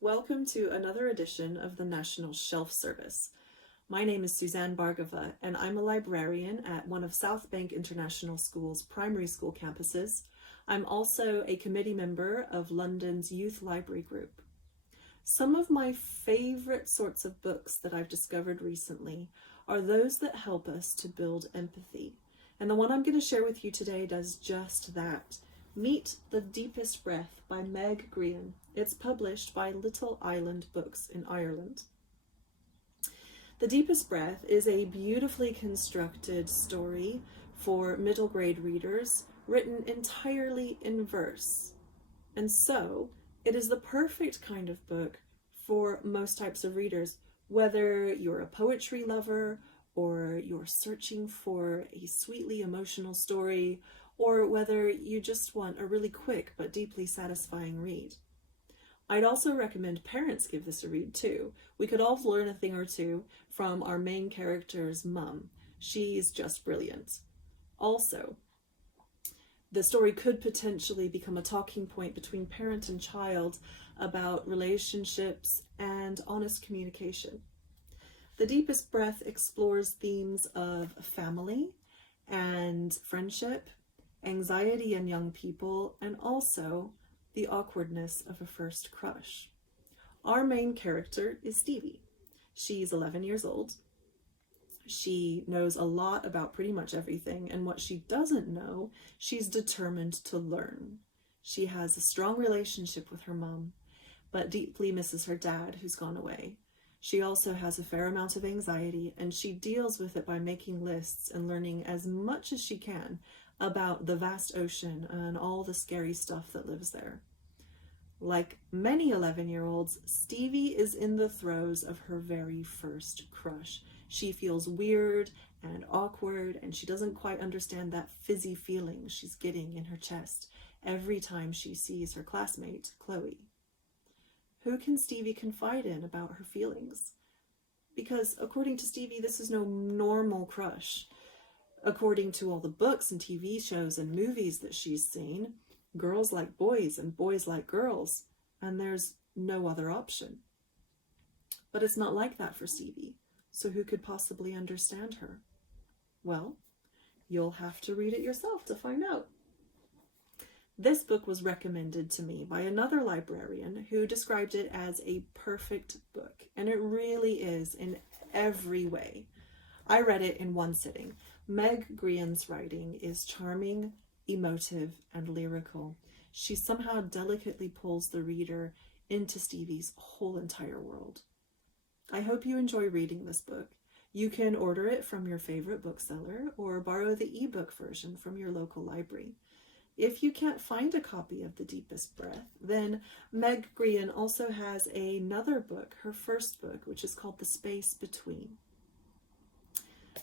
Welcome to another edition of the National Shelf Service. My name is Suzanne Bhargava, and I'm a librarian at one of South Bank International School's primary school campuses. I'm also a committee member of London's Youth Library Group. Some of my favorite sorts of books that I've discovered recently are those that help us to build empathy. And the one I'm going to share with you today does just that. Meet The Deepest Breath by Meg Grean. It's published by Little Island Books in Ireland. The Deepest Breath is a beautifully constructed story for middle grade readers, written entirely in verse. And so, it is the perfect kind of book for most types of readers, whether you're a poetry lover, or you're searching for a sweetly emotional story, or whether you just want a really quick but deeply satisfying read. I'd also recommend parents give this a read too. We could all learn a thing or two from our main character's mum. She's just brilliant. Also, the story could potentially become a talking point between parent and child about relationships and honest communication. The Deepest Breath explores themes of family and friendship, anxiety in young people, and also the awkwardness of a first crush. Our main character is Stevie. She's 11 years old. She knows a lot about pretty much everything, and what she doesn't know, she's determined to learn. She has a strong relationship with her mom, but deeply misses her dad, who's gone away. She also has a fair amount of anxiety, and she deals with it by making lists and learning as much as she can about the vast ocean and all the scary stuff that lives there. Like many 11-year-olds, Stevie is in the throes of her very first crush. She feels weird and awkward, and she doesn't quite understand that fizzy feeling she's getting in her chest every time she sees her classmate, Chloe. Who can Stevie confide in about her feelings? Because according to Stevie, this is no normal crush. According to all the books and TV shows and movies that she's seen, girls like boys and boys like girls, and there's no other option. But it's not like that for Stevie, so who could possibly understand her? Well, you'll have to read it yourself to find out. This book was recommended to me by another librarian who described it as a perfect book, and it really is in every way. I read it in one sitting. Meg Grean's writing is charming, emotive, and lyrical. She somehow delicately pulls the reader into Stevie's whole entire world. I hope you enjoy reading this book. You can order it from your favorite bookseller or borrow the ebook version from your local library. If you can't find a copy of The Deepest Breath, then Meg Grean also has another book, her first book, which is called The Space Between.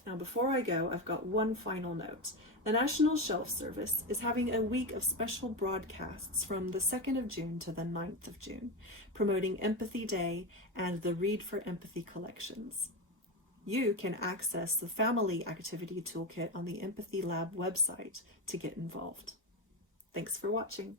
Now, before I go, I've got one final note. The National Shelf Service is having a week of special broadcasts from the 2nd of June to the 9th of June, promoting Empathy Day and the Read for Empathy collections. You can access the Family Activity Toolkit on the Empathy Lab website to get involved. Thanks for watching.